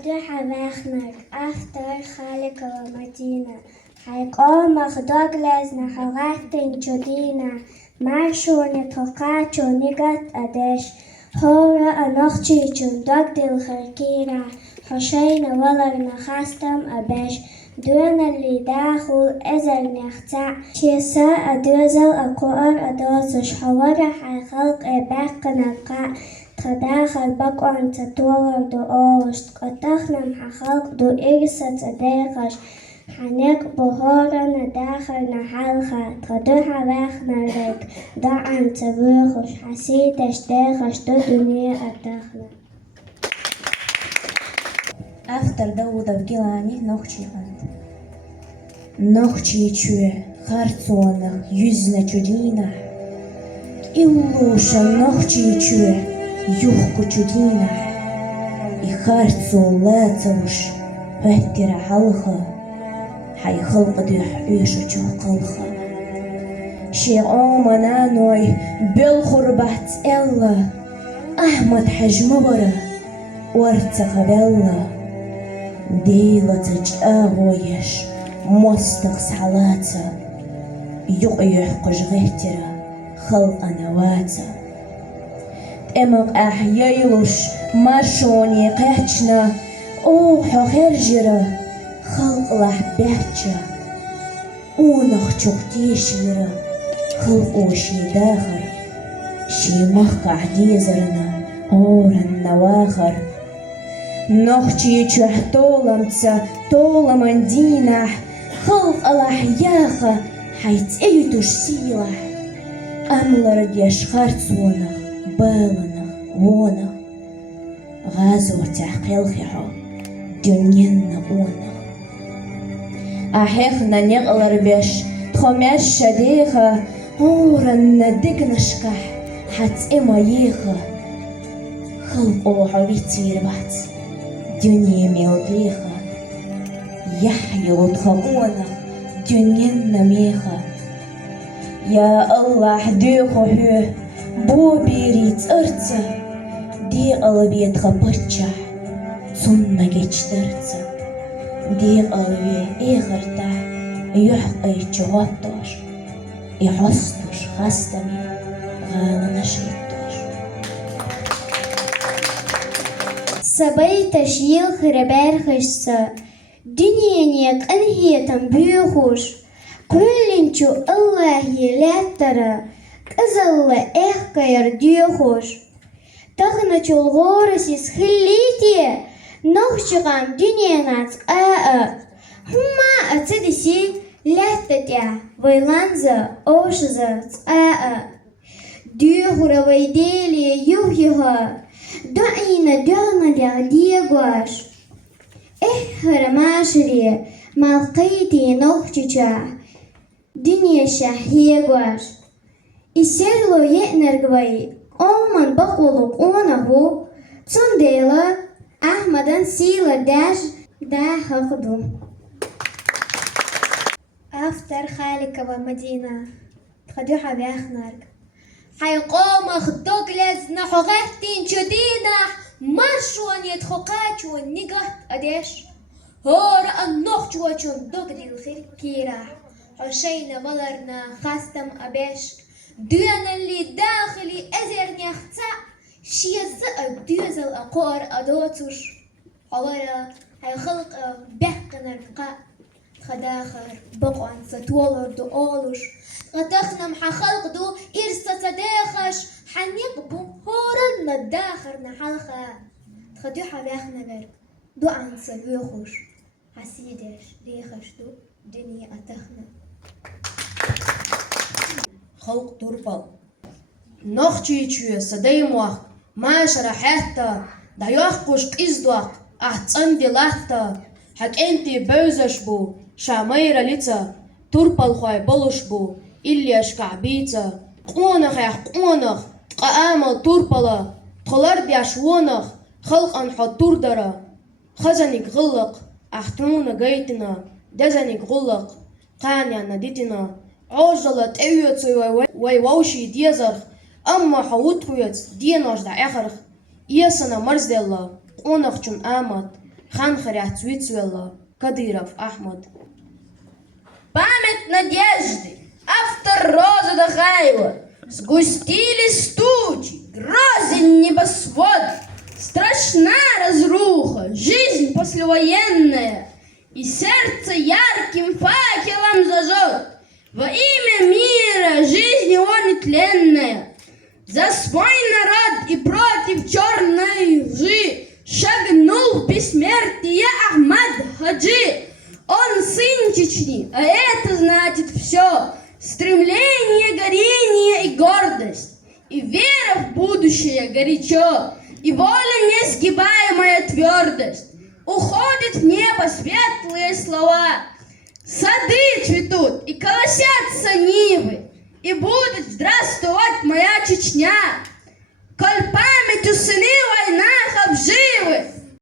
خدوها وخنك أفتر خالق ومدينة حيقامخ دوغلز نحوغتن جدينة مرشون توقعچو نگت أدش هورا أنخچي چون دوغ دل خركيرة حشين ولر نخستم أبش دون اللي داخل إزر نختع شيسا أدوزل أقوار أدوزش حوارا حخلق إباق نقع تداخل بقوان تطور دو أولش تقطخنم حخلق دو إرسة تداخش حنك بهورا نداخل نحلخة تدوها واخنا لك دعان تبوخش حسيتش داخش دو دنيا أداخنا Автор Дауда Гилани Нохчиганд. Нохчичуе харцонах юзна чудина. Иллуша нохчичуе юхку чудина. И харцон лацауш фаттира халха. Хай халqa дух юша чухалха. شيعومنا نوي بالخربات إلا أحمد حجمبرة ورتخ بالله ديلة جاويش مستقس حالاتا يقيح قجغترا خلق نواتا امق احيايلوش ماشوني قاتشنا اوحو خرجرا خلق لحباتشا اونخ چوختيشيرا خلق اوشي داخر شي مخقع ديزرنا هورا نواخر نخشي چوح طولمتسا طولمن دينح خلق الأحياخة حيت ايتوش سيلح أملر ديش خارتسونخ بالنخ وونخ غازو تعقيل خيحو دنينا اونخ أحيخنا نغلر بيش تخميش شديخة هورن دقنشكح حت إما يخة خلق اوحو بيتير بات دنيا ميلديخة يحيو تخمونة دنيا ميخة يا الله ديخو هو بو بيريت ارتا دي قلبي تخبرتشا صنة جيشترتا دي قلبي ايغرتا يحقي جوابتوش يحصتوش خستمي غالا نشرتوش سبي تشيل خربار خشسة دنيانيك أنهي تنبيخوش كلنشو الله يلاترا كزل إحكير ديخوش تغنچو الغورسيس خليتي نوشغان دنيانات هما أتدسي لاتتيا ويلانزا أوشزا ديخورا ويديلي يوهيها دعينا دعنا ديغواش هرماشري مالقيتي نوخجا دنيا شاهيغواش إسيرلو يأنرغوي أومن بقولوك أونهو تنديلا أحمدان سيلا داش دا هخدو أفتر خالك ومدينة تخدوها بأخنارك حيقومخ دوغلز نحوغتين جديدة مرشوان يتخوقاتشون نيغت أديش هور النخجوچون دوغدي الخير كيرا حشينا ولرنا خاستم أبيش دون اللي داخلي أزرني أختا شيزا دوزل أقور أدوتوش حوارا هاي خلق بحقنا رقاء خداخر بقوان ستولر دو أولوش غتخنم حخلق دو إرسا تداخش حنيقبو هورن الداخر نحلخا تخدوحا بيخنا بر دو عن سبيخوش حسيدش ديخش دو دنيا أتخنا خلق تربل نخشيچوه سديموخ ماشرا حتا دايوخقوش قيزدوخ أحتسن دي لحتا حك انتي بوزش بو شاميرا ليتا تربل خواي بلوش بو إلياش كعبيتا قونخ يح قونخ تقامل تربلا تخلر دياش ونخ خلق انحو تردرا خزنك غلق أحترونا جيتنا دزنك غلق قانيا نديتنا عجلة ايوتسو ويوشي ديزرخ أما حوتويت ديناش دا اخرخ إيسانا مرزدلا قونخ چون آمد Ханхаря Цвицвелла, Кадыров Ахмад. Память надежды, автор Роза Дахаева. Сгустились тучи, грозен небосвод, страшна разруха, жизнь послевоенная, и сердце ярким факелом зажжет. Во имя мира, жизнь его нетленная, за свой народ и против черной лжи шагнул в бессмертие Ахмад Хаджи. Он сын Чечни, а это значит все. Стремление, горение и гордость, и вера в будущее горячо, и воля несгибаемая твердость. Уходят в небо светлые слова, сады цветут и колосятся нивы, и будет здравствовать моя Чечня. Коль памятью сыны в войнах обживы,